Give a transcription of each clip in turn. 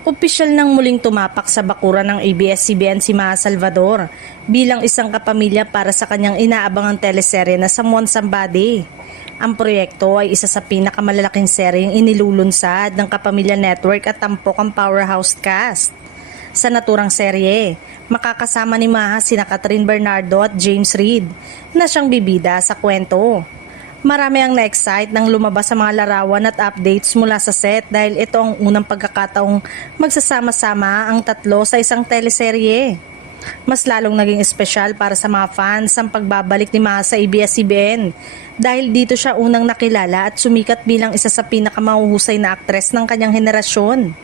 Opisyal nang muling tumapak sa bakuran ng ABS-CBN si Maha Salvador bilang isang kapamilya para sa kanyang inaabangang teleserye na Someone Somebody. Ang proyekto ay isa sa pinakamalalaking seryeng inilulunsad ng Kapamilya Network at tampok ang powerhouse cast. Sa naturang serye, makakasama ni Maha sina Catherine Bernardo at James Reid na siyang bibida sa kwento. Marami ang na-excite nang lumabas sa mga larawan at updates mula sa set dahil ito ang unang pagkakataong magsasama-sama ang tatlo sa isang teleserye. Mas lalong naging espesyal para sa mga fans ang pagbabalik ni Maha sa ABS-CBN dahil dito siya unang nakilala at sumikat bilang isa sa pinakamahuhusay na aktres ng kanyang henerasyon.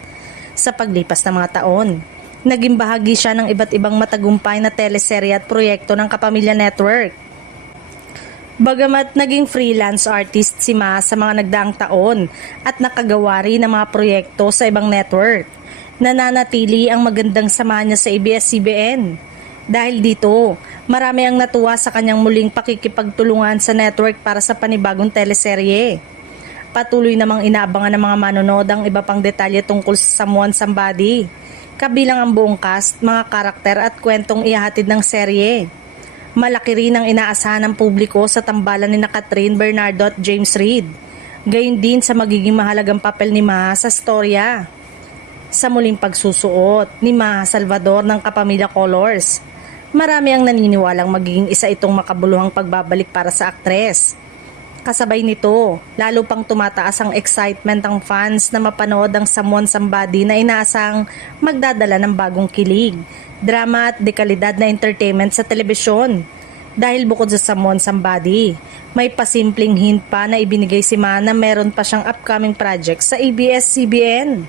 Sa paglipas ng mga taon, naging bahagi siya ng iba't ibang matagumpay na teleserye at proyekto ng Kapamilya Network. Bagamat naging freelance artist si Ma sa mga nagdaang taon at nakagawa rin ng mga proyekto sa ibang network, nananatili ang magandang sama niya sa ABS-CBN. Dahil dito, marami ang natuwa sa kanyang muling pakikipagtulungan sa network para sa panibagong teleserye. Patuloy namang inaabangan ng mga manonood ang iba pang detalye tungkol sa Someone Somebody, kabilang ang buong cast, mga karakter at kwentong ihahatid ng serye. Malaki rin ang inaasahan ng publiko sa tambalan ni Catherine Bernardo at James Reid. Gayon din sa magiging mahalagang papel ni Maha sa storya. Sa muling pagsusuot ni Maha Salvador ng Kapamilya Colors, marami ang naniniwalang magiging isa itong makabuluhang pagbabalik para sa aktres. Kasabay nito, lalo pang tumataas ang excitement ng fans na mapanood ang Someone Somebody na inaasang magdadala ng bagong kilig, drama at dekalidad na entertainment sa telebisyon. Dahil bukod sa Someone Somebody, may pasimpleng hint pa na ibinigay si Maha na meron pa siyang upcoming project sa ABS-CBN.